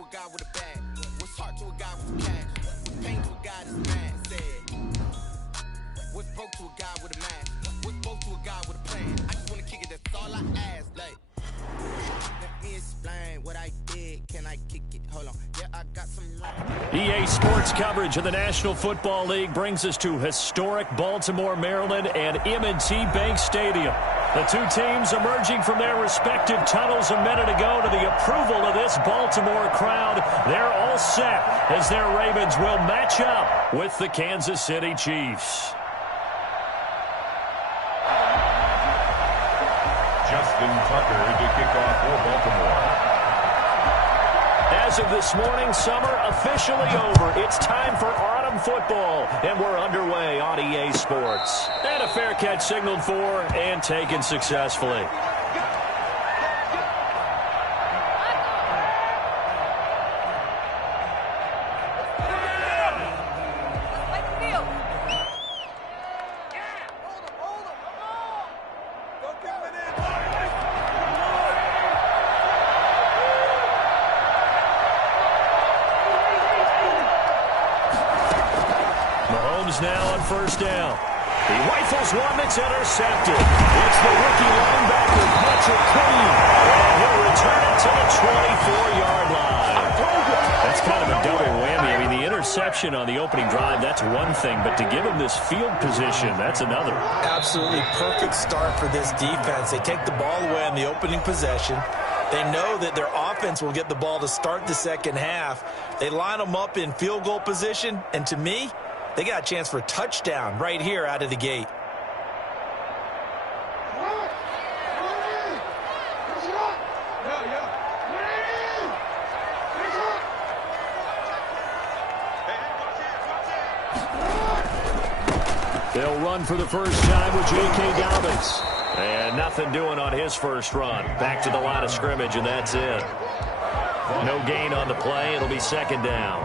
to a God with a bag? What's heart to a God with cash? What's pain to a God that's mad? Said, what's broke to a God with a mask? What's both to a God with a plan? I just wanna kick it, that's all I ask. Like, let me explain what I did. Can I kick it? Hold on. Yeah, I got some EA Sports coverage of the National Football League brings us to historic Baltimore, Maryland, and M&T Bank Stadium. The two teams emerging from their respective tunnels a minute ago to the approval of this Baltimore crowd. They're all set as their Ravens will match up with the Kansas City Chiefs. Justin Tucker to kick off for Baltimore. As of this morning, summer officially over. It's time for autumn football, and we're underway on EA Sports. And a fair catch signaled for and taken successfully. Now on first down. He rifles one that's intercepted. It's the rookie linebacker, Patrick Queen. And he'll return it to the 24-yard line. That's kind of a double whammy. I mean, the interception on the opening drive, that's one thing. But to give him this field position, that's another. Absolutely perfect start for this defense. They take the ball away on the opening possession. They know that their offense will get the ball to start the second half. They line them up in field goal position. And to me, they got a chance for a touchdown right here out of the gate. They'll run for the first time with J.K. Dobbins. And nothing doing on his first run. Back to the line of scrimmage, and that's it. No gain on the play. It'll be second down.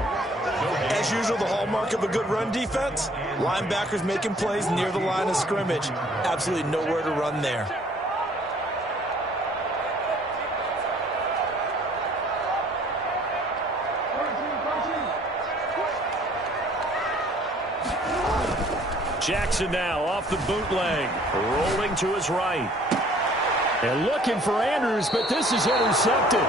As usual, the hallmark of a good run defense, linebackers making plays near the line of scrimmage. Absolutely nowhere to run there. Jackson now off the bootleg, rolling to his right. And looking for Andrews, but this is intercepted.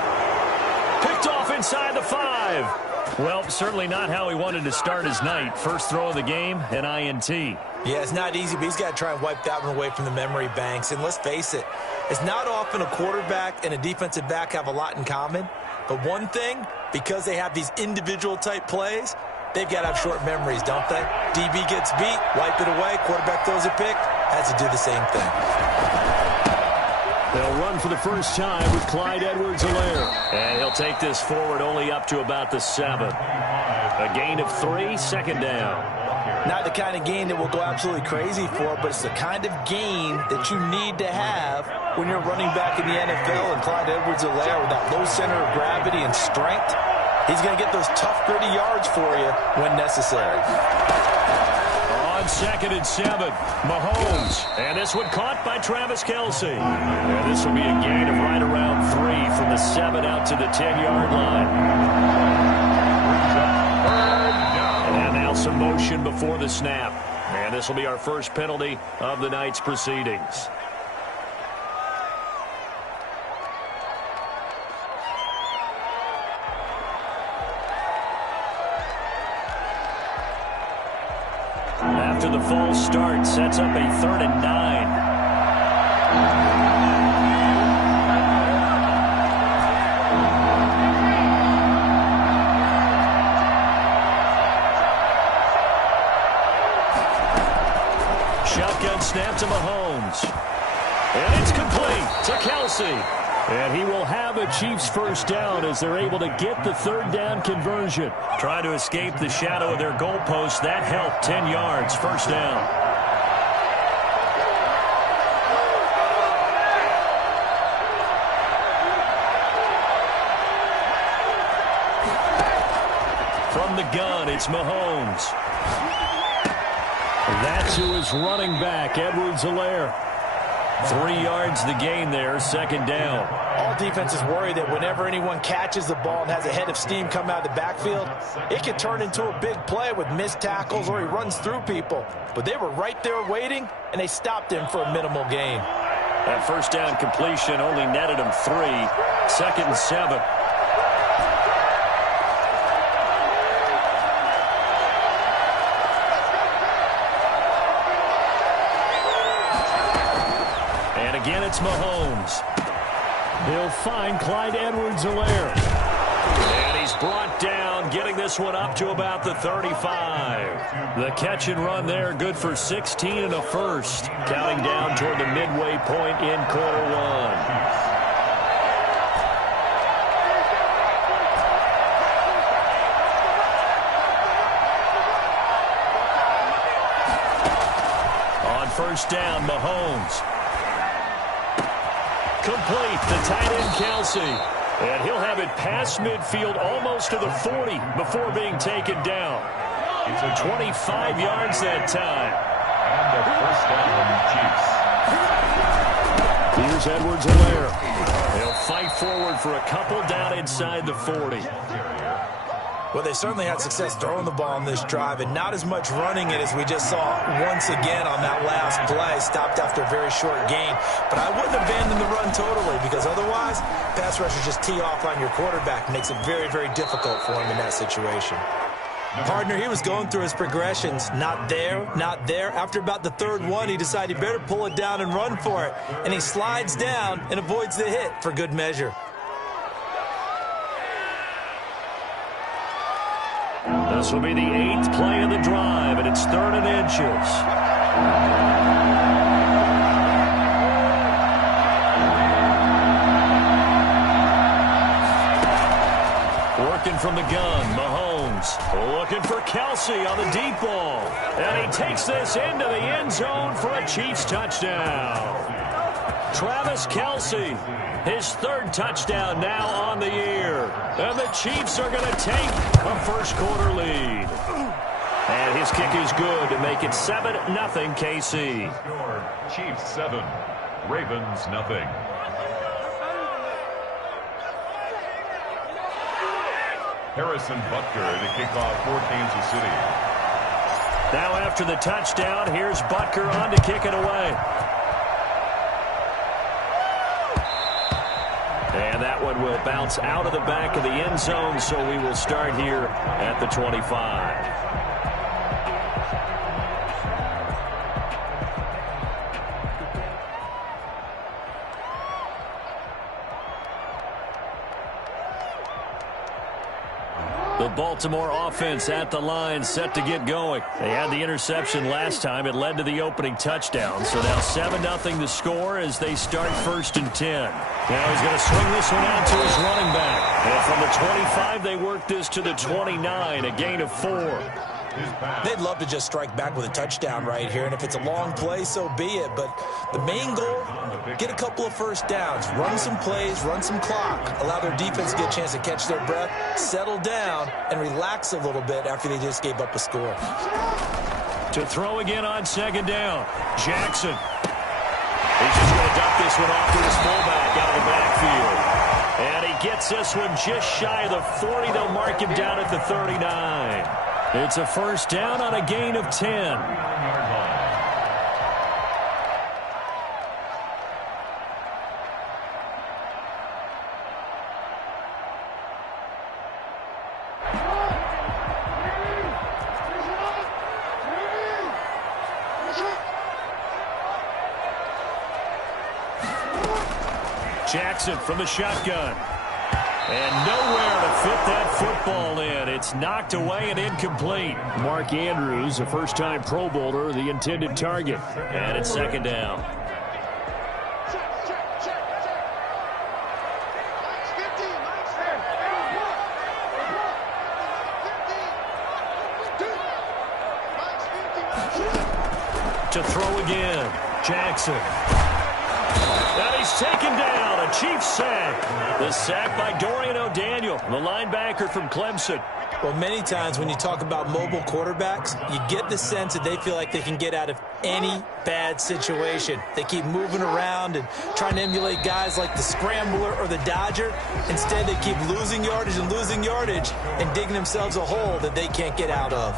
Picked off inside the 5. Well, certainly not how he wanted to start his night. First throw of the game, an INT. Yeah, it's not easy, but he's got to try and wipe that one away from the memory banks. And let's face it, it's not often a quarterback and a defensive back have a lot in common. But one thing, because they have these individual type plays, they've got to have short memories, don't they? DB gets beat, wipe it away, quarterback throws a pick, has to do the same thing. They'll run for the first time with Clyde Edwards-Helaire. And he'll take this forward only up to about the 7. A gain of 3, second down. Not the kind of gain that we'll go absolutely crazy for, but it's the kind of gain that you need to have when you're running back in the NFL. And Clyde Edwards-Helaire, with that low center of gravity and strength, he's going to get those tough, gritty yards for you when necessary. On second and 7, Mahomes. And this one caught by Travis Kelce. And this will be a gain of right around 3 from the 7 out to the 10-yard line. And now some motion before the snap. And this will be our first penalty of the night's proceedings. After the false start, sets up a 3rd and 9. Shotgun snap to Mahomes. And it's complete to Kelce. And he will have a Chiefs first down as they're able to get the 3rd down conversion. Trying to escape the shadow of their goalpost. That helped. 10 yards, first down. From the gun, it's Mahomes. That's who is running back, Edwards-Helaire. 3 yards the gain there, second down. All defenses worry that whenever anyone catches the ball and has a head of steam come out of the backfield, it can turn into a big play with missed tackles or he runs through people. But they were right there waiting, and they stopped him for a minimal gain. That first down completion only netted him 3. 2nd and 7. And again, it's Mahomes. He'll find Clyde Edwards-Helaire. And he's brought down, getting this one up to about the 35. The catch and run there, good for 16 and a first. Counting down toward the midway point in quarter one. On first down, Mahomes. Complete, the tight end, Kelsey. And he'll have it past midfield almost to the 40 before being taken down. 25 yards that time. And the first down, Chiefs. Here's Edwards-Helaire. He'll fight forward for a couple down inside the 40. Well, they certainly had success throwing the ball on this drive, and not as much running it as we just saw once again on that last play. Stopped after a very short gain. But I wouldn't abandon the run totally, because otherwise, pass rushers just tee off on your quarterback. Makes it very, very difficult for him in that situation. Partner, he was going through his progressions. Not there, not there. After about the third one, he decided he better pull it down and run for it. And he slides down and avoids the hit for good measure. This will be the 8th play of the drive, and it's 3rd and inches. Working from the gun, Mahomes looking for Kelsey on the deep ball. And he takes this into the end zone for a Chiefs touchdown. Travis Kelsey, his 3rd touchdown now on the year. And the Chiefs are going to take a first-quarter lead. And his kick is good to make it 7-0 KC. Chiefs 7, Ravens nothing. Harrison Butker to kick off for Kansas City. Now after the touchdown, here's Butker on to kick it away. And that one will bounce out of the back of the end zone, so we will start here at the 25. The Baltimore offense at the line, set to get going. They had the interception last time. It led to the opening touchdown. So now 7-0 the score as they start 1st and 10. Now he's going to swing this one out to his running back. And from the 25, they work this to the 29, a gain of 4. They'd love to just strike back with a touchdown right here, and if it's a long play, so be it. But the main goal, get a couple of first downs, run some plays, run some clock, allow their defense to get a chance to catch their breath, settle down, and relax a little bit after they just gave up a score. To throw again on 2nd down, Jackson. He's just going to dump this one off to his fullback out of the backfield. And he gets this one just shy of the 40. They'll mark him down at the 39. It's a first down on a gain of 10. Jackson from the shotgun. And nowhere to fit that football in. It's knocked away and incomplete. Mark Andrews, a first-time Pro Bowler, the intended target. And it's 2nd down. To throw again, Jackson. And he he's taken down. A Chiefs sack. The sack by Dorian O'Daniel, the linebacker from Clemson. Well, many times when you talk about mobile quarterbacks, you get the sense that they feel like they can get out of any bad situation. They keep moving around and trying to emulate guys like the Scrambler or the Dodger. Instead, they keep losing yardage and digging themselves a hole that they can't get out of.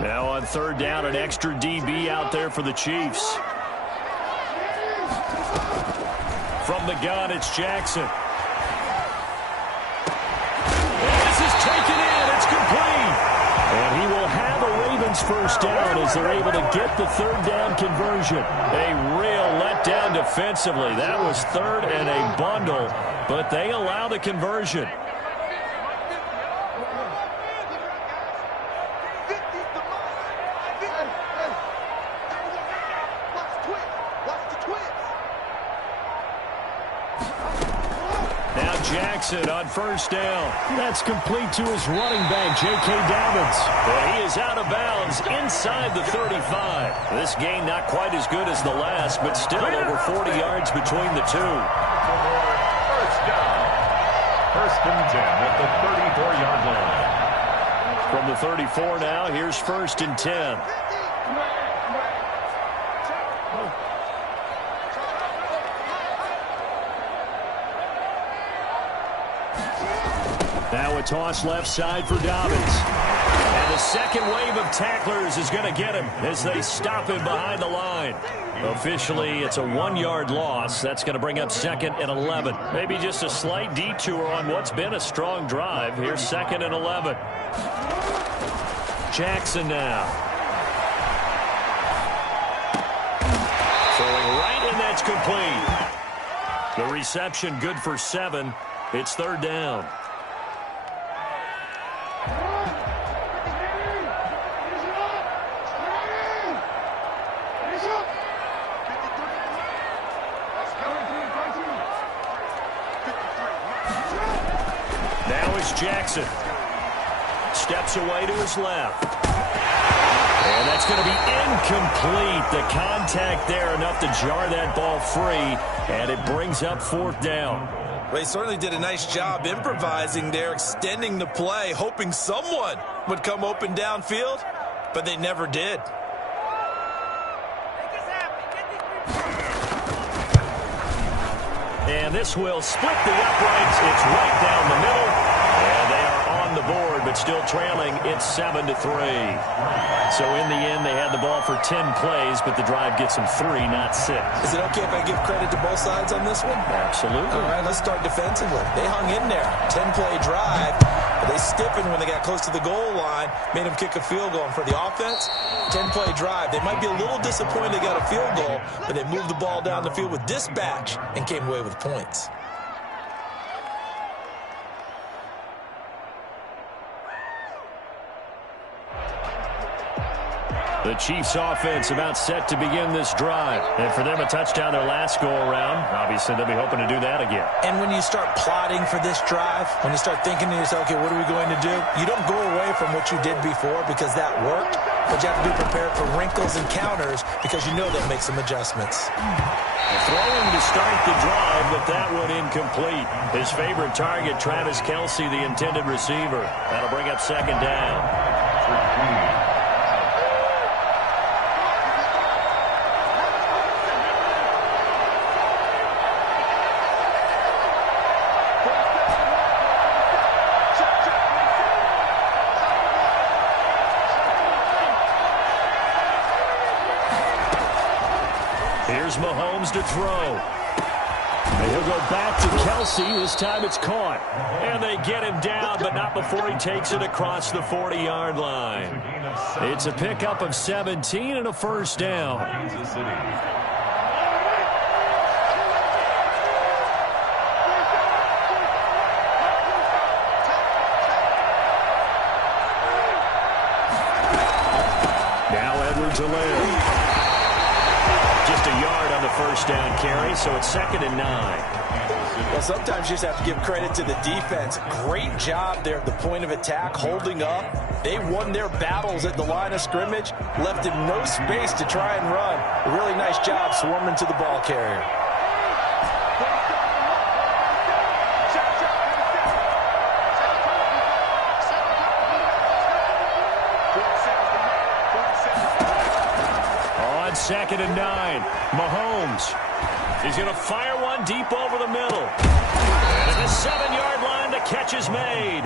Now on third down, an extra DB out there for the Chiefs. From the gun, it's Jackson. And this is taken in. It's complete. And he will have a Ravens first down as they're able to get the third down conversion. A real letdown defensively. That was third and a bundle, but they allow the conversion. Jackson on first down. That's complete to his running back, J.K. Dobbins. But he is out of bounds inside the 35. This game not quite as good as the last, but still over 40 yards between the two. First down. First and 10 at the 34-yard line. From the 34 now, here's first and 10. Now a toss left side for Dobbins. And the second wave of tacklers is going to get him as they stop him behind the line. Officially, it's a 1-yard loss. That's going to bring up second and 11. Maybe just a slight detour on what's been a strong drive. Here's second and 11. Jackson now. Throwing right, and that's complete. The reception good for 7. It's third down. Jackson steps away to his left. And that's going to be incomplete. The contact there enough to jar that ball free, and it brings up fourth down. Well, they certainly did a nice job improvising there, extending the play, hoping someone would come open downfield, but they never did. And this will split the uprights. It's right down the middle. And they are on the board, but still trailing. It's 7-3. So in the end, they had the ball for 10 plays, but the drive gets them 3, not 6. Is it okay if I give credit to both sides on this one? Absolutely. All right, let's start defensively. They hung in there. 10-play drive. But they stiffened when they got close to the goal line, made them kick a field goal. And for the offense, 10-play drive. They might be a little disappointed they got a field goal, but they moved the ball down the field with dispatch and came away with points. The Chiefs offense about set to begin this drive. And for them, a touchdown their last go-around. Obviously, they'll be hoping to do that again. And when you start plotting for this drive, when you start thinking to yourself, okay, what are we going to do? You don't go away from what you did before because that worked, but you have to be prepared for wrinkles and counters because you know they'll make some adjustments. Throwing to start the drive, but that one incomplete. His favorite target, Travis Kelce, the intended receiver. That'll bring up second down. Here's Mahomes to throw. And he'll go back to Kelce. This time it's caught. And they get him down, but not before he takes it across the 40-yard line. It's a pickup of 17 and a first down. Now Edwards-Helaire. Just a yard on the first down carry, so it's 2nd and 9. Well, sometimes you just have to give credit to the defense. Great job there at the point of attack, holding up. They won their battles at the line of scrimmage, left him no space to try and run. A really nice job swarming to the ball carrier. On 2nd and 9, Mahomes. He's going to fire one deep over the middle. And at the 7-yard line, the catch is made.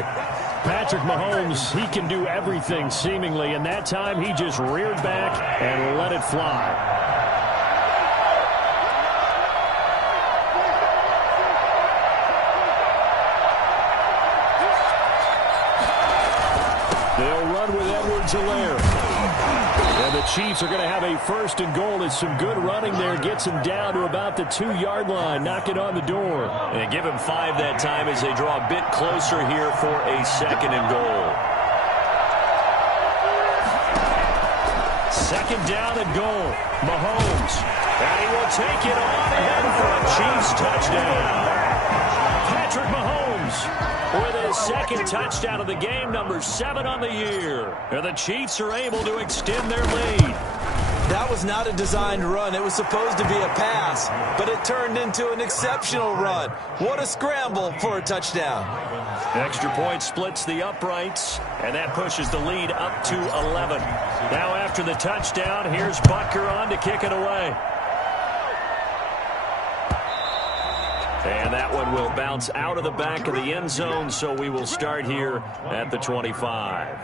Patrick Mahomes, he can do everything seemingly, and that time he just reared back and let it fly. They'll run with Edwards-Helaire. And the Chiefs are going to have a 1st and goal. As some good running there gets him down to about the 2-yard line. Knock it on the door. And give him 5 that time as they draw a bit closer here for a 2nd and goal. 2nd down and goal. Mahomes. And he will take it on ahead for a Chiefs touchdown. Patrick Mahomes with his 2nd touchdown of the game, number 7 on the year. And the Chiefs are able to extend their lead. That was not a designed run. It was supposed to be a pass, but it turned into an exceptional run. What a scramble for a touchdown. Extra point splits the uprights, and that pushes the lead up to 11. Now after the touchdown, here's Butker on to kick it away. And that one will bounce out of the back of the end zone, so we will start here at the 25.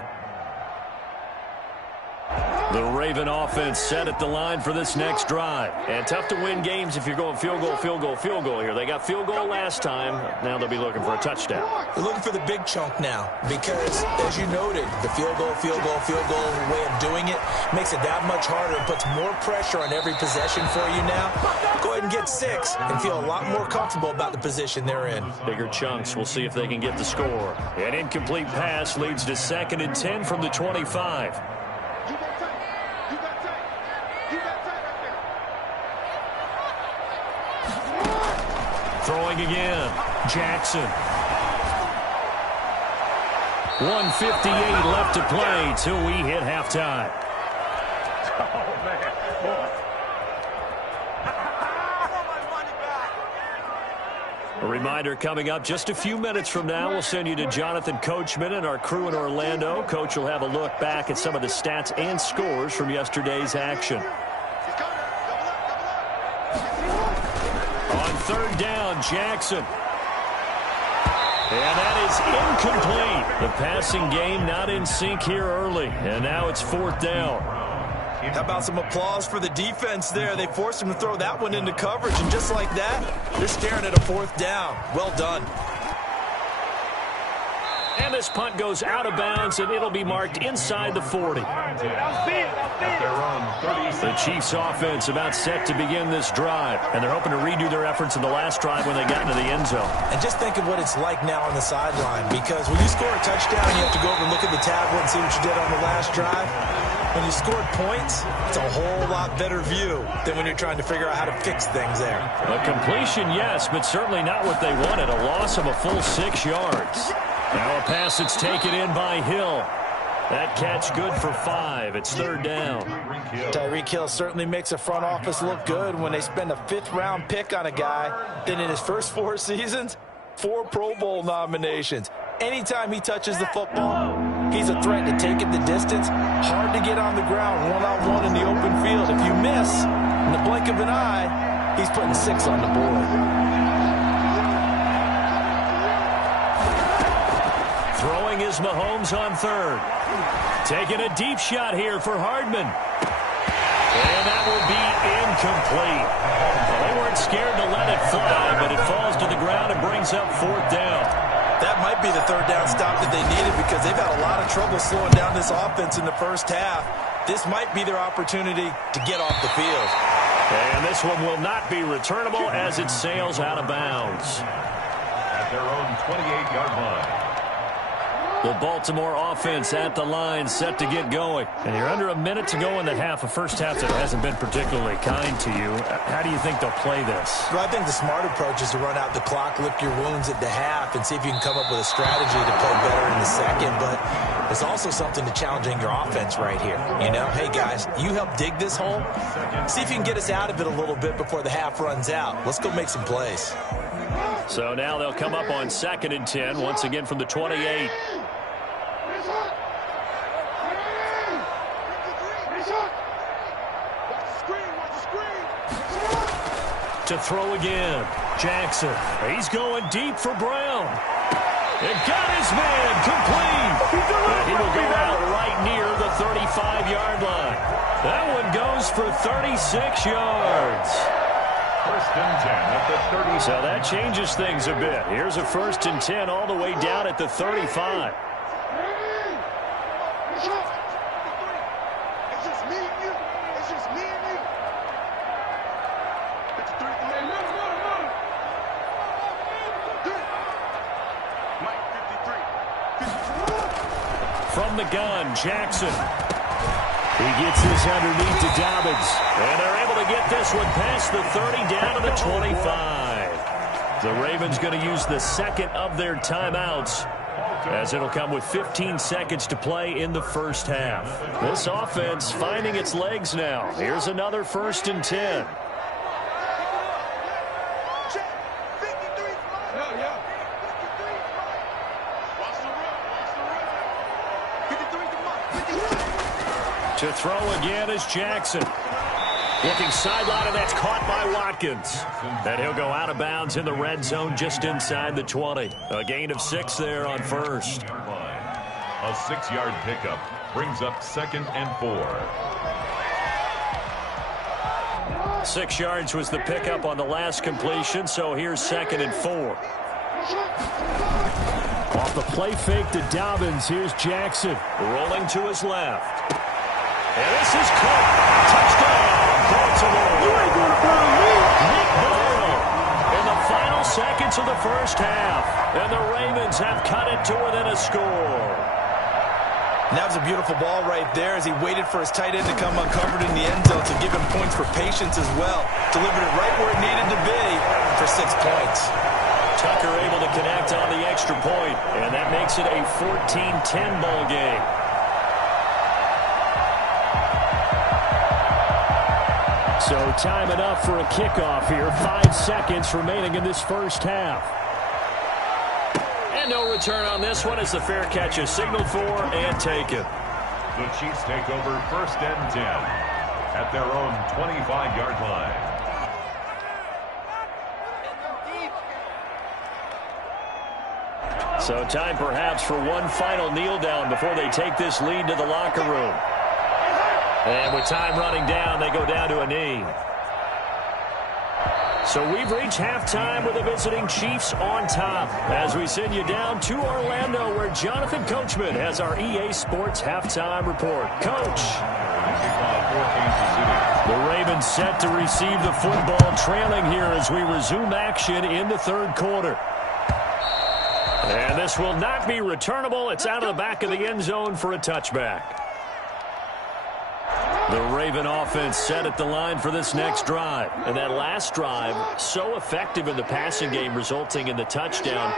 The Raven offense set at the line for this next drive. And tough to win games if you're going field goal, field goal, field goal here. They got field goal last time. Now they'll be looking for a touchdown. They're looking for the big chunk now because, as you noted, the field goal way of doing it makes it that much harder and puts more pressure on every possession for you now. Go ahead and get 6 and feel a lot more comfortable about the position they're in. Bigger chunks. We'll see if they can get the score. An incomplete pass leads to 2nd and 10 from the 25. Throwing again. Jackson. 1:58 left to play till we hit halftime. A reminder coming up just a few minutes from now. We'll send you to Jonathan Coachman and our crew in Orlando. Coach will have a look back at some of the stats and scores from yesterday's action. On 3rd down, Jackson. And that is incomplete. The passing game not in sync here early. And now it's 4th down. How about some applause for the defense there? They forced him to throw that one into coverage, and just like that, they're staring at a 4th down. Well done. And this punt goes out of bounds, and it'll be marked inside the 40. The Chiefs offense about set to begin this drive, and they're hoping to redo their efforts in the last drive when they got into the end zone. And just think of what it's like now on the sideline, because when you score a touchdown, you have to go over and look at the tablet and see what you did on the last drive. When you scored points, it's a whole lot better view than when you're trying to figure out how to fix things there. A completion, yes, but certainly not what they wanted. A loss of a full 6 yards. Now a pass that's taken in by Hill. That catch good for 5. It's 3rd down. Tyreek Hill certainly makes the front office look good when they spend a 5th-round pick on a guy. Then in his first 4 seasons, 4 Pro Bowl nominations. Anytime he touches the football, he's a threat to take it the distance. Hard to get on the ground one-on-one in the open field. If you miss, in the blink of an eye, he's putting 6 on the board. Throwing is Mahomes on 3rd. Taking a deep shot here for Hardman. And that will be incomplete. Well, they weren't scared to let it fly, but it falls to the ground and brings up 4th down. That might be the 3rd down stop that they needed because they've had a lot of trouble slowing down this offense in the first half. This might be their opportunity to get off the field. And this one will not be returnable as it sails out of bounds. At their own 28-yard line. The Baltimore offense at the line, set to get going. And you're under a minute to go in the half, a first half that hasn't been particularly kind to you. How do you think they'll play this? Well, I think the smart approach is to run out the clock, lick your wounds at the half, and see if you can come up with a strategy to play better in the second. But there's also something to challenging your offense right here. You know, hey, guys, you help dig this hole. See if you can get us out of it a little bit before the half runs out. Let's go make some plays. So now they'll come up on 2nd and 10, once again from the 28. To throw again. Jackson. He's going deep for Brown. It got his man complete. And he will go out right near the 35-yard line. That one goes for 36 yards. 1st and 10 at the 30. So that changes things a bit. Here's a 1st and 10 all the way down at the 35. From the gun, Jackson. He gets this underneath to Dobbins. And they're able to get this one past the 30 down to the 25. The Ravens going to use the second of their timeouts, as it'll come with 15 seconds to play in the first half. This offense finding its legs now. Here's another 1st and 10. To throw again is Jackson. Looking sideline, and that's caught by Watkins. And he'll go out of bounds in the red zone just inside the 20. A gain of 6 there on 1st. A 6-yard pickup brings up 2nd and 4. 6 yards was the pickup on the last completion, so here's 2nd and 4. Off the play fake to Dobbins, here's Jackson. Rolling to his left. And this is caught. Touchdown, Baltimore. You ain't going to burn me. Nick Boyle in the final seconds of the first half. And the Ravens have cut it to within a score. And that was a beautiful ball right there as he waited for his tight end to come uncovered in the end zone to give him points for patience as well. Delivered it right where it needed to be for 6 points. Tucker able to connect on the extra point, and that makes it a 14-10 ball game. So time enough for a kickoff here. 5 seconds remaining in this first half. And no return on this one as the fair catch is signaled for and taken. The Chiefs take over 1st and 10 at their own 25-yard line. So time perhaps for one final kneel down before they take this lead to the locker room. And with time running down, they go down to a knee. So we've reached halftime with the visiting Chiefs on top as we send you down to Orlando where Jonathan Coachman has our EA Sports halftime report. Coach. The Ravens set to receive the football, trailing here as we resume action in the 3rd quarter. And this will not be returnable. It's out of the back of the end zone for a touchback. The Raven offense set at the line for this next drive. And that last drive, so effective in the passing game, resulting in the touchdown.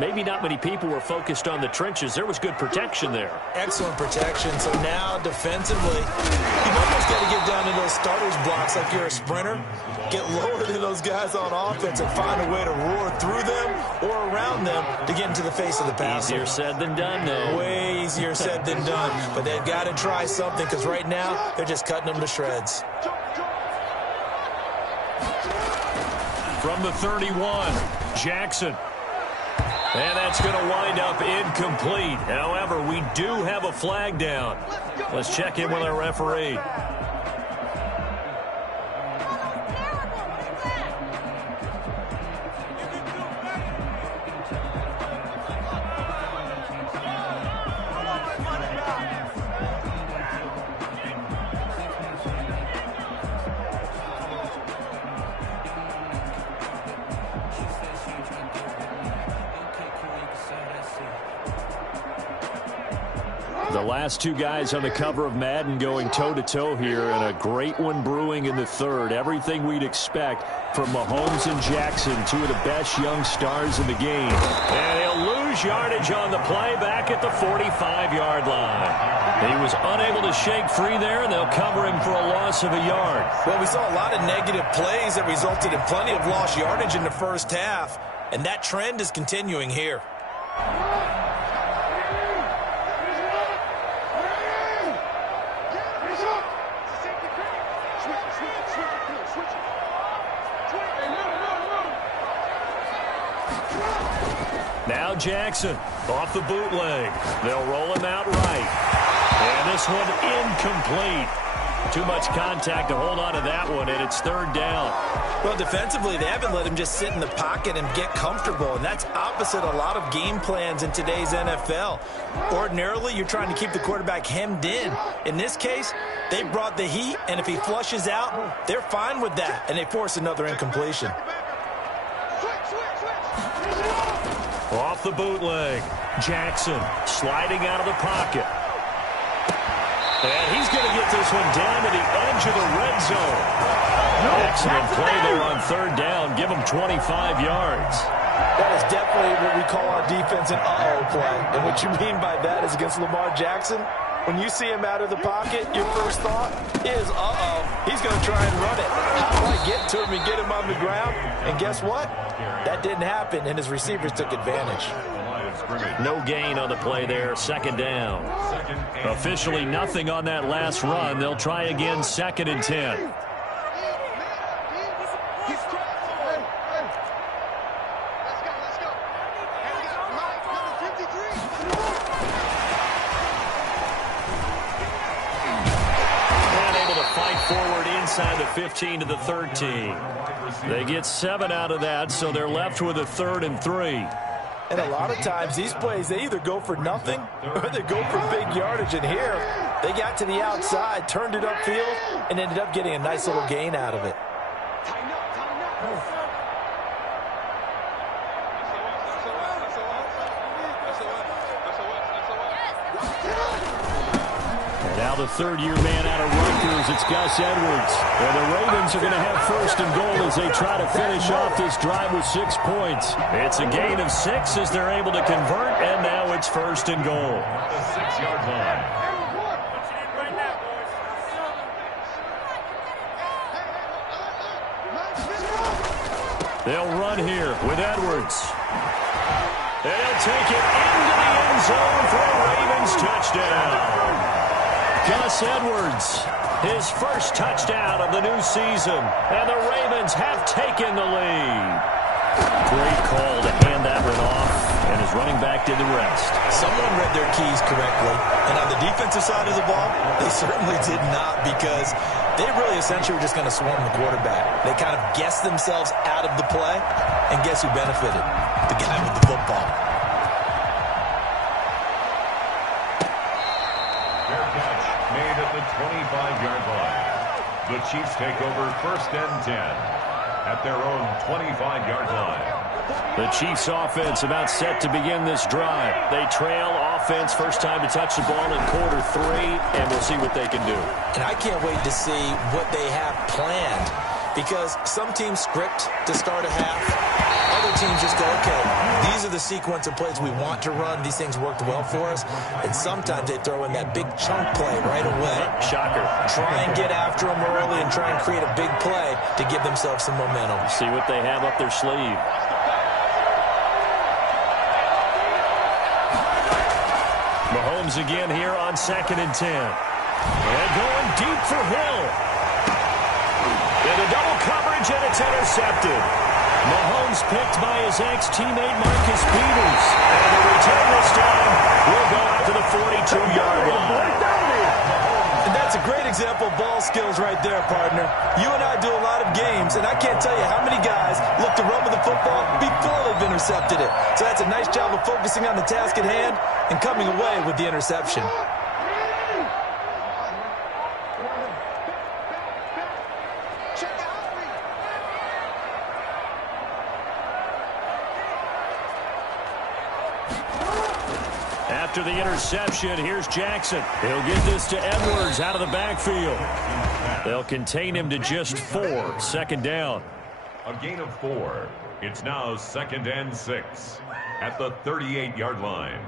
Maybe not many people were focused on the trenches. There was good protection there. Excellent protection. So now defensively, you've almost got to get down to those starters blocks like you're a sprinter. Get lower than those guys on offense and find a way to roar through them or around them to get into the face of the passer. Easier said than done, though. Way easier said than done. But they've got to try something because right now they're just cutting them to shreds. From the 31, Jackson. And that's going to wind up incomplete. However, we do have a flag down. Let's check in with our referee. last two guys on the cover of Madden going toe-to-toe here, and a great one brewing in the third. Everything we'd expect from Mahomes and Jackson, two of the best young stars in the game. And he'll lose yardage on the play back at the 45-yard line. He was unable to shake free there, and they'll cover him for a loss of a yard. Well, we saw a lot of negative plays that resulted in plenty of lost yardage in the first half, and that trend is continuing here. Now Jackson off the bootleg. They'll roll him out right. And this one incomplete. Too much contact to hold on to that one, and it's third down. Well, defensively, they haven't let him just sit in the pocket and get comfortable, and that's opposite a lot of game plans in today's NFL. Ordinarily, you're trying to keep the quarterback hemmed in. In this case, they brought the heat, and if he flushes out, they're fine with that, and they force another incompletion. Off the bootleg. Jackson sliding out of the pocket. And he's going to get this one down to the edge of the red zone. Excellent play there on third down. Give him 25 yards. That is definitely what we call our defense an uh-oh play. And what you mean by that is against Lamar Jackson, when you see him out of the pocket, your first thought is, uh-oh, he's going to try and run it. How do I get to him and get him on the ground? And guess what? That didn't happen, and his receivers took advantage. No gain on the play there, second down. Officially nothing on that last run. They'll try again, second and 10. Inside the 15 to the 13. They get 7 out of that, so they're left with a 3rd and 3. And a lot of times these plays, they either go for nothing or they go for big yardage. And here, they got to the outside, turned it upfield, and ended up getting a nice little gain out of it. Now the third-year man out of Rutgers, it's Gus Edwards. And the Ravens are going to have first and goal as they try to finish off this drive with 6 points. It's a gain of 6 as they're able to convert, and now it's first and goal. The 6-yard line. They'll run here with Edwards. And he'll take it into the end zone for a Ravens touchdown. Gus Edwards, his first touchdown of the new season, and the Ravens have taken the lead. Great call to hand that one off, and his running back did the rest. Someone read their keys correctly, and on the defensive side of the ball, they certainly did not, because they really essentially were just going to swarm the quarterback. They kind of guessed themselves out of the play, and guess who benefited? The guy with the football. Made at the 25-yard line. The Chiefs take over first and 10 at their own 25-yard line. The Chiefs offense about set to begin this drive. They trail offense, first time to touch the ball in quarter 3, and we'll see what they can do. And I can't wait to see what they have planned, because some teams script to start a half. Other teams just go, okay, these are the sequence of plays we want to run. These things worked well for us. And sometimes they throw in that big chunk play right away. Shocker. Try and get after them early and try and create a big play to give themselves some momentum. See what they have up their sleeve. Mahomes again here on second and 10. And going deep for Hill. Into double coverage, and it's intercepted. Mahomes picked by his ex-teammate Marcus Peters. And the return this time will go out to the 42-yard line. And that's a great example of ball skills right there, partner. You and I do a lot of games, and I can't tell you how many guys look to run with the football before they've intercepted it. So that's a nice job of focusing on the task at hand and coming away with the interception. after the interception. Here's Jackson. He'll get this to Edwards out of the backfield. They'll contain him to just 4. Second down. A gain of 4. It's now 2nd and 6 at the 38-yard line.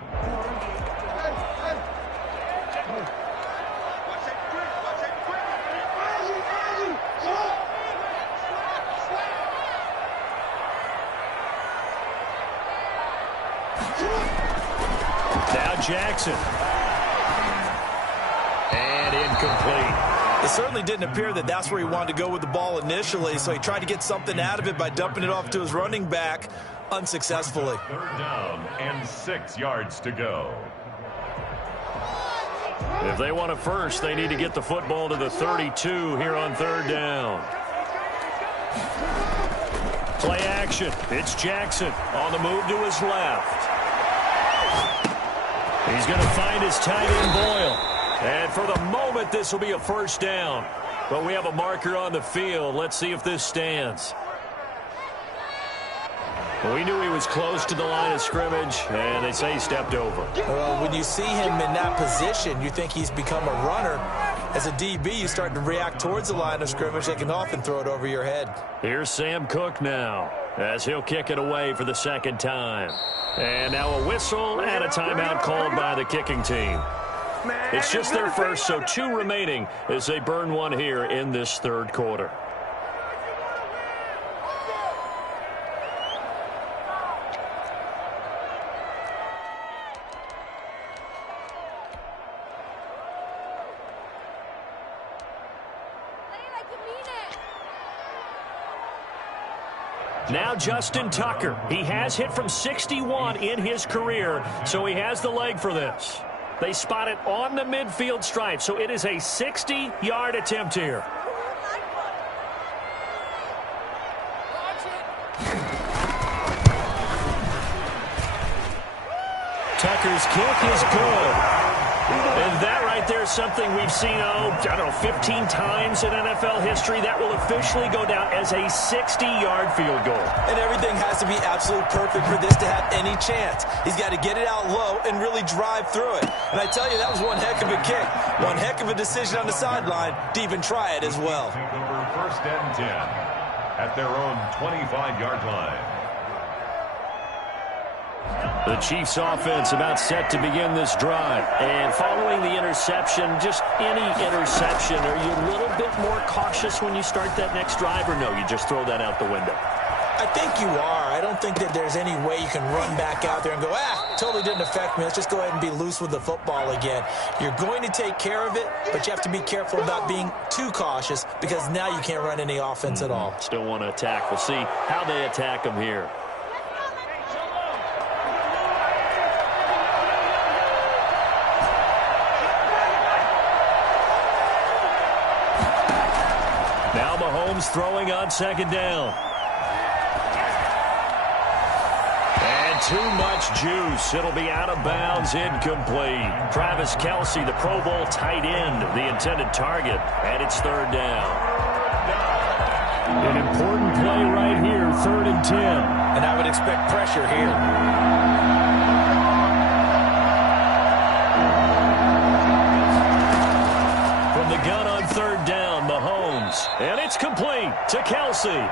Now Jackson. And incomplete. It certainly didn't appear that that's where he wanted to go with the ball initially, so he tried to get something out of it by dumping it off to his running back unsuccessfully. 3rd down and 6 yards to go. If they want a first, they need to get the football to the 32 here on 3rd down. Play action. It's Jackson on the move to his left. He's going to find his tight end, Boyle. And for the moment, this will be a first down. But we have a marker on the field. Let's see if this stands. Well, we knew he was close to the line of scrimmage, and they say he stepped over. Well, when you see him in that position, you think he's become a runner. As a DB, you start to react towards the line of scrimmage. They can often throw it over your head. Here's Sam Cook now, as he'll kick it away for the 2nd time. And now a whistle and a timeout called by the kicking team. It's just their first, so 2 remaining as they burn one here in this 3rd quarter. Now Justin Tucker. He has hit from 61 in his career, so he has the leg for this. They spot it on the midfield stripe, so it is a 60-yard attempt here. Tucker's kick is good. And that right there is something we've seen, I don't know, 15 times in NFL history. That will officially go down as a 60-yard field goal. And everything has to be absolutely perfect for this to have any chance. He's got to get it out low and really drive through it. And I tell you, that was one heck of a kick. One heck of a decision on the sideline to even try it as well. Take over 1st and 10 at their own 25-yard line. The Chiefs offense about set to begin this drive. And following the interception, just any interception, are you a little bit more cautious when you start that next drive, or no, you just throw that out the window? I think you are. I don't think that there's any way you can run back out there and go, totally didn't affect me. Let's just go ahead and be loose with the football again. You're going to take care of it, but you have to be careful about being too cautious because now you can't run any offense at all. Still want to attack. We'll see how they attack them here. Now Mahomes throwing on 2nd down. And too much juice. It'll be out of bounds, incomplete. Travis Kelce, the Pro Bowl tight end, the intended target, and it's 3rd down. An important play right here, 3rd and 10. And I would expect pressure here. From the gun on 3rd down, Mahomes. And it's complete to Kelce.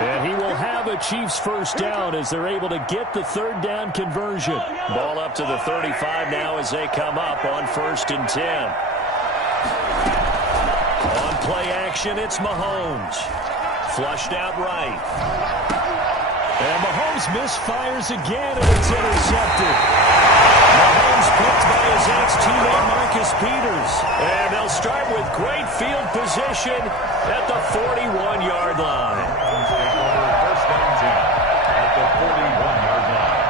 And he will have a Chiefs first down as they're able to get the 3rd down conversion. Ball up to the 35 now as they come up on 1st and 10. On play action, it's Mahomes. Flushed out right. And Mahomes misfires again, and it's intercepted. Mahomes picked by his ex-teammate Marcus Peters. And they'll start with great field position at the 41-yard line. 1st and 10 at the 41-yard line.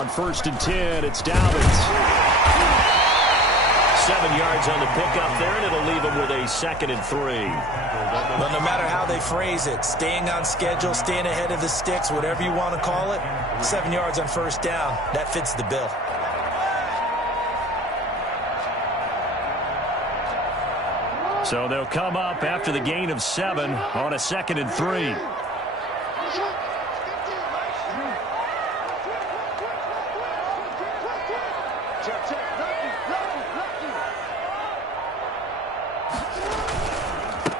On 1st and 10, it's Dobbins. 7 yards on the pickup there, and it'll leave him with a 2nd and 3. Well, no matter how they phrase it, staying on schedule, staying ahead of the sticks, whatever you want to call it, 7 yards on 1st down, that fits the bill. So they'll come up after the gain of 7 on a 2nd and 3.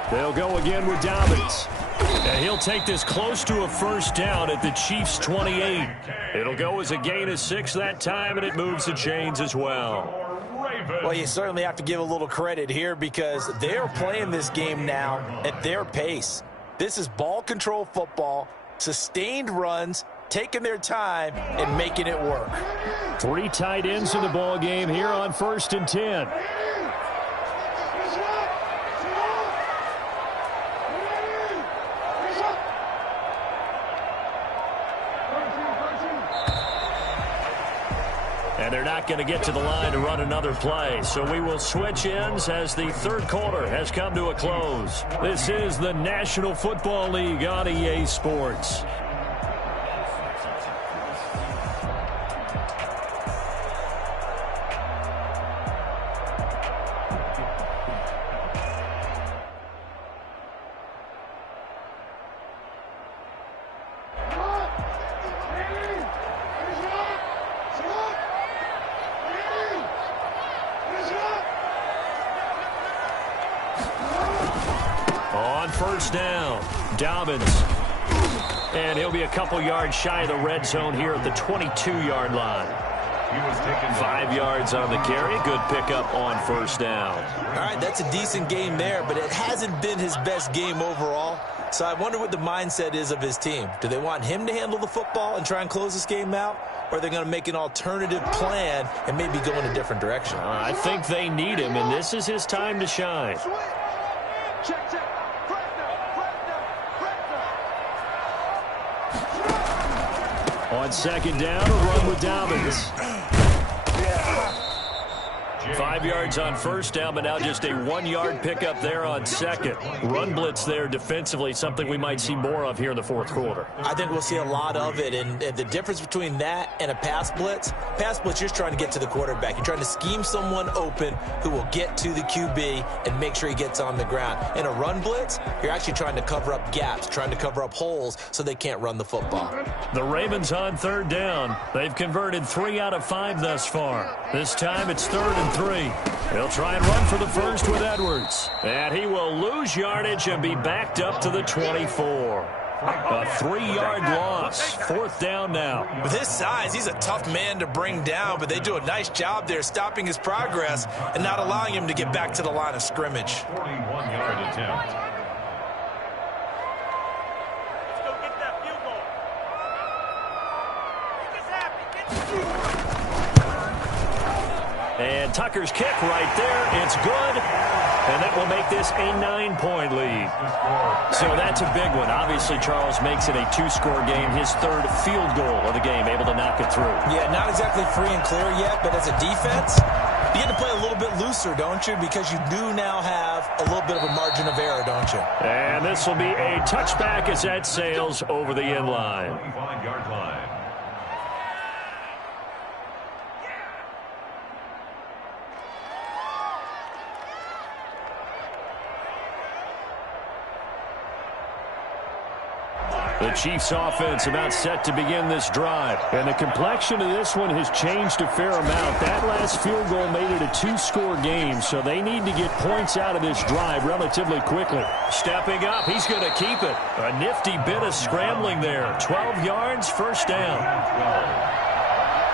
They'll go again with Dobbins. And he'll take this close to a first down at the Chiefs' 28. It'll go as a gain of 6 that time, and it moves the chains as well. Well, you certainly have to give a little credit here because they're playing this game now at their pace. This is ball control football, sustained runs, taking their time, and making it work. 3 tight ends in the ball game here on 1st and 10. And they're not going to get to the line to run another play. So we will switch ends as the 3rd quarter has come to a close. This is the National Football League on EA Sports. On 1st down, Dobbins. And he'll be a couple yards shy of the red zone here at the 22-yard line. He was taken 5 yards on the carry. Good pickup on 1st down. All right, that's a decent game there, but it hasn't been his best game overall. So I wonder what the mindset is of his team. Do they want him to handle the football and try and close this game out? Or are they going to make an alternative plan and maybe go in a different direction? I think they need him, and this is his time to shine. On 2nd down, a run with Dobbins. 5 yards on 1st down, but now just a 1-yard pickup there on 2nd. Run blitz there defensively, something we might see more of here in the 4th quarter. I think we'll see a lot of it, and the difference between that and a pass blitz, you're just trying to get to the quarterback. You're trying to scheme someone open who will get to the QB and make sure he gets on the ground. In a run blitz, you're actually trying to cover up gaps, trying to cover up holes so they can't run the football. The Ravens on 3rd down. They've converted 3 out of 5 thus far. This time it's 3rd and 3. They'll try and run for the first with Edwards. And he will lose yardage and be backed up to the 24. A 3-yard loss. 4th down now. With his size, he's a tough man to bring down, but they do a nice job there stopping his progress and not allowing him to get back to the line of scrimmage. 41-yard attempt. And Tucker's kick right there. It's good. And that will make this a 9-point lead. So that's a big one. Obviously, Charles makes it a 2-score game. His 3rd field goal of the game, able to knock it through. Yeah, not exactly free and clear yet, but as a defense, you get to play a little bit looser, don't you? Because you do now have a little bit of a margin of error, don't you? And this will be a touchback as that sails over the end line. 25-yard line. The Chiefs offense about set to begin this drive. And the complexion of this one has changed a fair amount. That last field goal made it a 2-score game, so they need to get points out of this drive relatively quickly. Stepping up, he's going to keep it. A nifty bit of scrambling there. 12 yards, 1st down.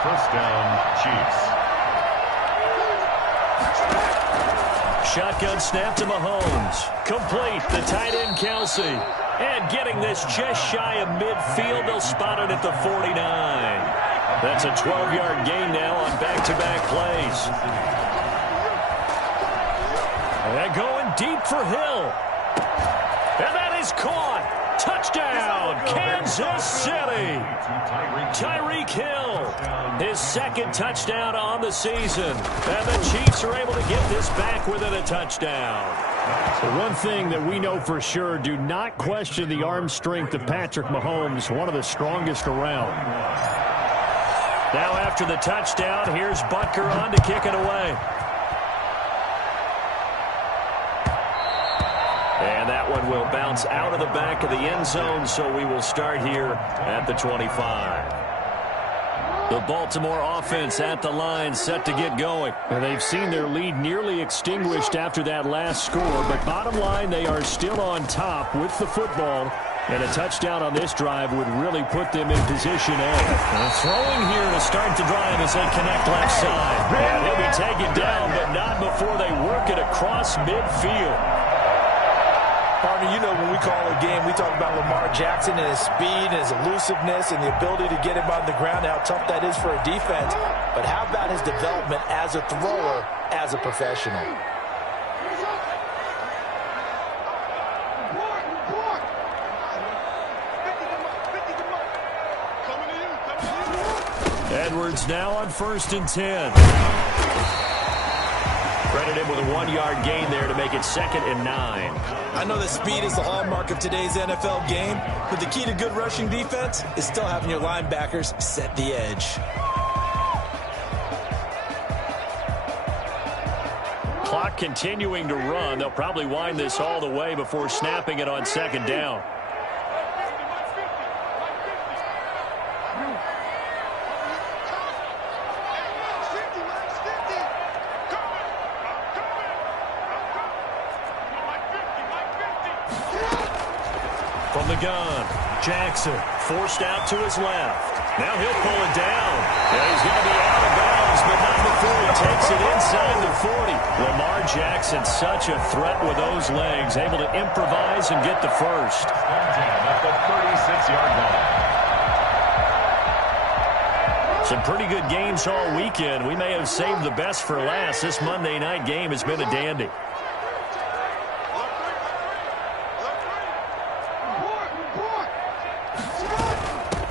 12. 1st down, Chiefs. Shotgun snap to Mahomes. Complete, the tight end Kelsey. And getting this just shy of midfield, they'll spot it at the 49. That's a 12-yard gain now on back-to-back plays. And going deep for Hill. And that is caught. Touchdown, Kansas City. Tyreek Hill, his 2nd touchdown on the season. And the Chiefs are able to get this back within a touchdown. The one thing that we know for sure, do not question the arm strength of Patrick Mahomes, one of the strongest around. Now after the touchdown, here's Butker on to kick it away. And that one will bounce out of the back of the end zone, so we will start here at the 25. The Baltimore offense at the line, set to get going. And they've seen their lead nearly extinguished after that last score, but bottom line, they are still on top with the football. And a touchdown on this drive would really put them in position A. And throwing here to start the drive as they connect left side. And he'll be taken down, but not before they work it across midfield. Partner, you know when we call a game, we talk about Lamar Jackson and his speed and his elusiveness and the ability to get him on the ground, how tough that is for a defense. But how about his development as a thrower, as a professional? Edwards now on 1st and 10. Credit him with a 1-yard gain there to make it 2nd and 9. I know that speed is the hallmark of today's NFL game, but the key to good rushing defense is still having your linebackers set the edge. Clock continuing to run. They'll probably wind this all the way before snapping it on 2nd down. From the gun, Jackson forced out to his left. Now he'll pull it down. And he's going to be out of bounds, but not before he takes it inside the 40. Lamar Jackson, such a threat with those legs, able to improvise and get the first. At the 36-yard line. Some pretty good games all weekend. We may have saved the best for last. This Monday night game has been a dandy.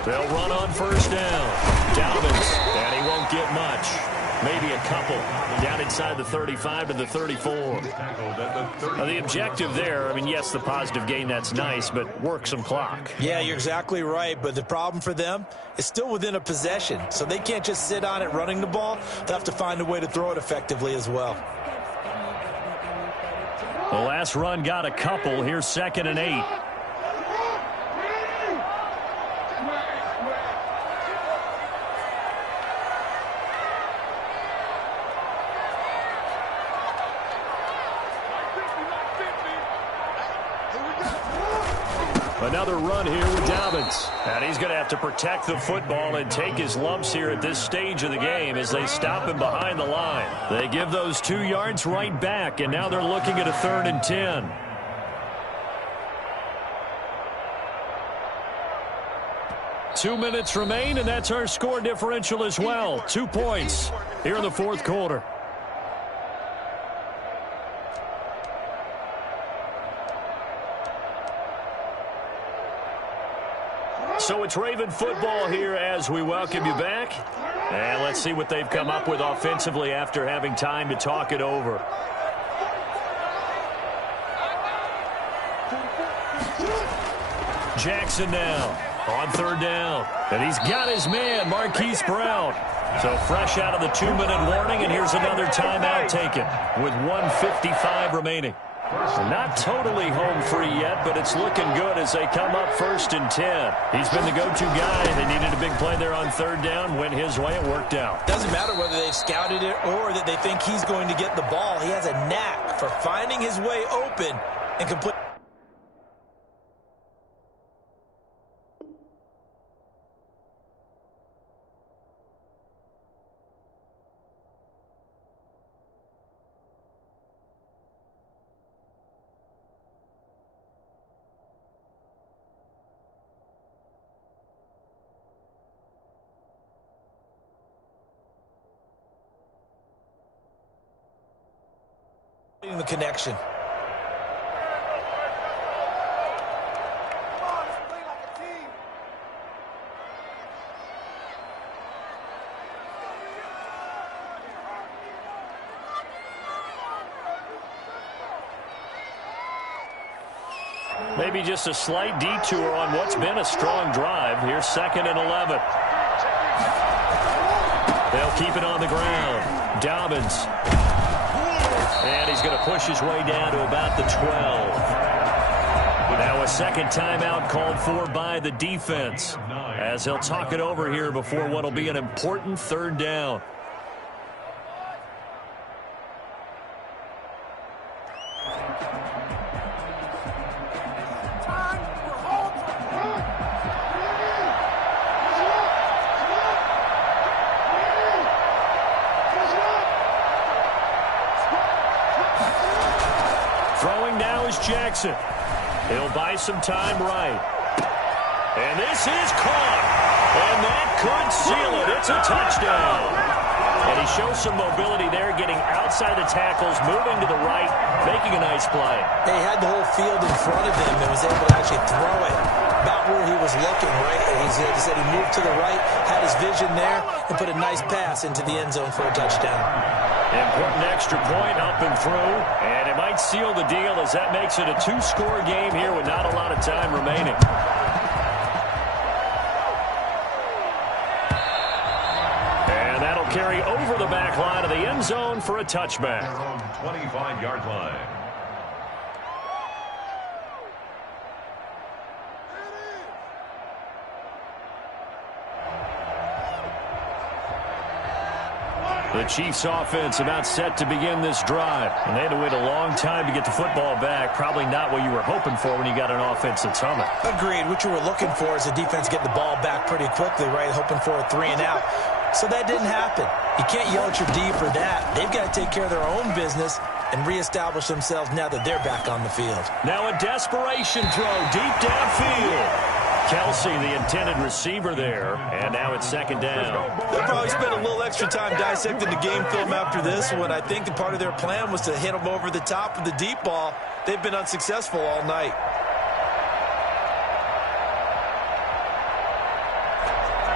They'll run on 1st down. Dobbins, and he won't get much. Maybe a couple. Down inside the 35 to the 34. The objective there, I mean, yes, the positive gain, that's nice, but work some clock. Yeah, you're exactly right, but the problem for them is still within a possession, so they can't just sit on it running the ball. They'll have to find a way to throw it effectively as well. The last run got a couple. Here's 2nd and 8. Another run here with Dobbins. And he's going to have to protect the football and take his lumps here at this stage of the game as they stop him behind the line. They give those 2 yards right back, and now they're looking at a 3rd and 10. Two minutes remain, and that's our score differential as well. 2 points here in the 4th quarter. So it's Raven football here as we welcome you back. And let's see what they've come up with offensively after having time to talk it over. Jackson now on 3rd down. And he's got his man, Marquise Brown. So fresh out of the 2-minute warning, and here's another timeout taken with 1:55 remaining. Not totally home free yet, but it's looking good as they come up 1st and 10. He's been the go-to guy. They needed a big play there on 3rd down. Went his way. It worked out. Doesn't matter whether they've scouted it or that they think he's going to get the ball. He has a knack for finding his way open and complete. The connection. Maybe just a slight detour on what's been a strong drive. Here's 2nd and 11. They'll keep it on the ground. Dobbins. And he's going to push his way down to about the 12. Now a second timeout called for by the defense, as he'll talk it over here before what will be an important third down. Throwing now is Jackson. He'll buy some time right. And this is caught. And that could seal it. It's a touchdown. And he shows some mobility there, getting outside the tackles, moving to the right, making a nice play. He had the whole field in front of him and was able to actually throw it about where he was looking, right? He said he moved to the right, had his vision there, and put a nice pass into the end zone for a touchdown. Important extra point up and through, and it might seal the deal as that makes it a two-score game here with not a lot of time remaining. And that'll carry over the back line of the end zone for a touchback. 25-yard line. The Chiefs offense about set to begin this drive. And they had to wait a long time to get the football back. Probably not what you were hoping for when you got an offense that's humming. Agreed. What you were looking for is the defense getting the ball back pretty quickly, right? Hoping for a 3-and-out. So that didn't happen. You can't yell at your D for that. They've got to take care of their own business and reestablish themselves now that they're back on the field. Now a desperation throw deep downfield. Kelsey, the intended receiver there, and now it's second down. They'll probably spend a little extra time dissecting the game film after this one. I think the part of their plan was to hit them over the top of the deep ball. They've been unsuccessful all night.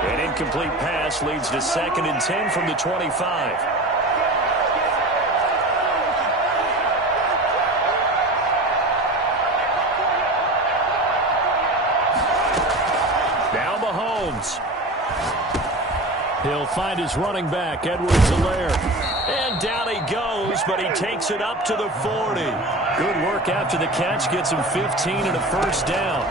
An incomplete pass leads to 2nd and 10 from the 25. He'll find his running back, Edwards-Helaire. And down he goes, but he takes it up to the 40. Good work after the catch, gets him 15 and a first down.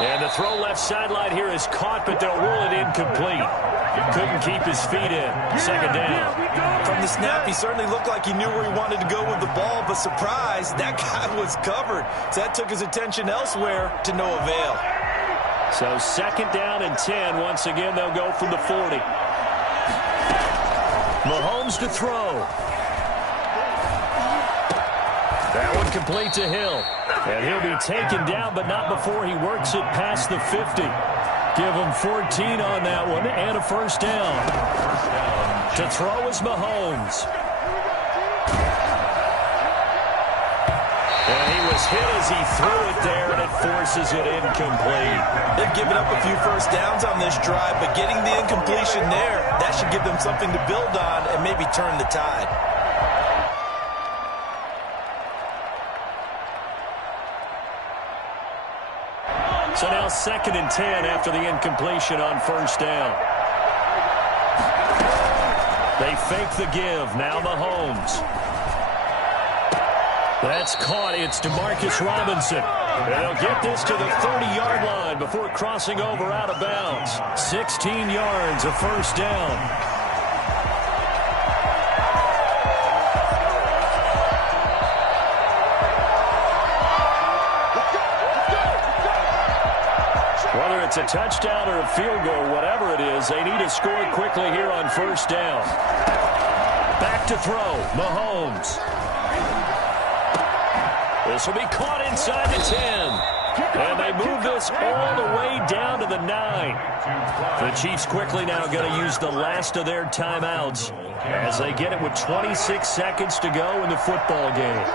And the throw left sideline here is caught, but they'll rule it incomplete. Couldn't keep his feet in. Second down. From the snap, he certainly looked like he knew where he wanted to go with the ball, but surprise, that guy was covered. So that took his attention elsewhere to no avail. So 2nd down and 10. Once again, they'll go from the 40. Mahomes to throw. That one complete to Hill. And he'll be taken down, but not before he works it past the 50. Give him 14 on that one and a first down. To throw is Mahomes. And he was hit as he threw it there, and it forces it incomplete. They've given up a few first downs on this drive, but getting the incompletion there, that should give them something to build on and maybe turn the tide. So now 2nd and 10 after the incompletion on first down. They fake the give. Now Mahomes. That's caught. It's DeMarcus Robinson. And they'll get this to the 30-yard line before crossing over out of bounds. 16 yards, a first down. Whether it's a touchdown or a field goal, whatever it is, they need to score quickly here on first down. Back to throw, Mahomes. This will be caught inside the 10. And they move this all the way down to the 9. The Chiefs quickly now going to use the last of their timeouts as they get it with 26 seconds to go in the football game.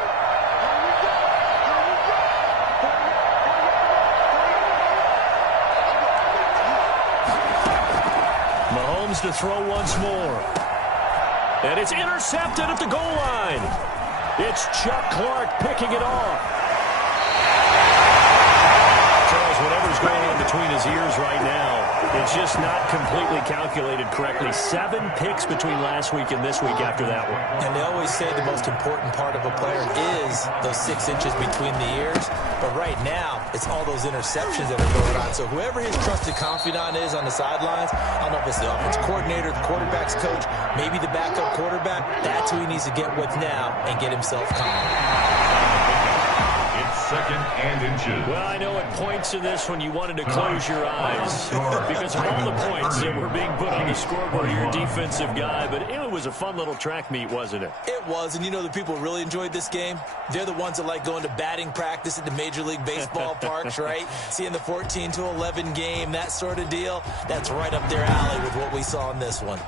To throw once more. And it's intercepted at the goal line. It's Chuck Clark picking it off. Charles, whatever's going on between his ears right now. It's just not completely calculated correctly. 7 picks between last week and this week after that one. And they always say the most important part of a player is those 6 inches between the ears. But right now, it's all those interceptions that are going on. So whoever his trusted confidant is on the sidelines, I don't know if it's the offense coordinator, the quarterback's coach, maybe the backup quarterback, that's who he needs to get with now and get himself calm. Second and inches. Well, I know at points in this when you wanted to close your eyes because of all the points that were being put on the scoreboard of your defensive guy, but it was a fun little track meet, wasn't it? It was, and you know the people who really enjoyed this game? They're the ones that like going to batting practice at the Major League Baseball parks, right? Seeing the 14-11 game, that sort of deal, that's right up their alley with what we saw in this one.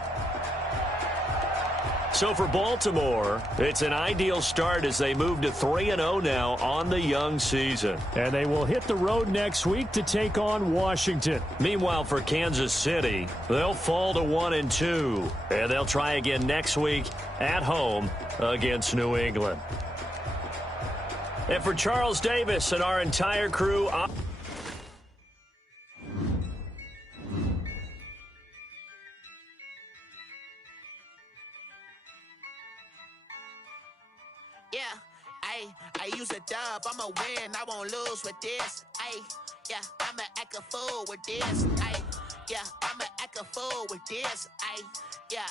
So for Baltimore, it's an ideal start as they move to 3-0 now on the young season. And they will hit the road next week to take on Washington. Meanwhile, for Kansas City, they'll fall to 1-2. And they'll try again next week at home against New England. And for Charles Davis and our entire crew, Yeah, I use a dub, I'ma win, I won't lose with this. Yeah, I'ma act a fool with this. Yeah, I'ma act a fool with this. Yeah.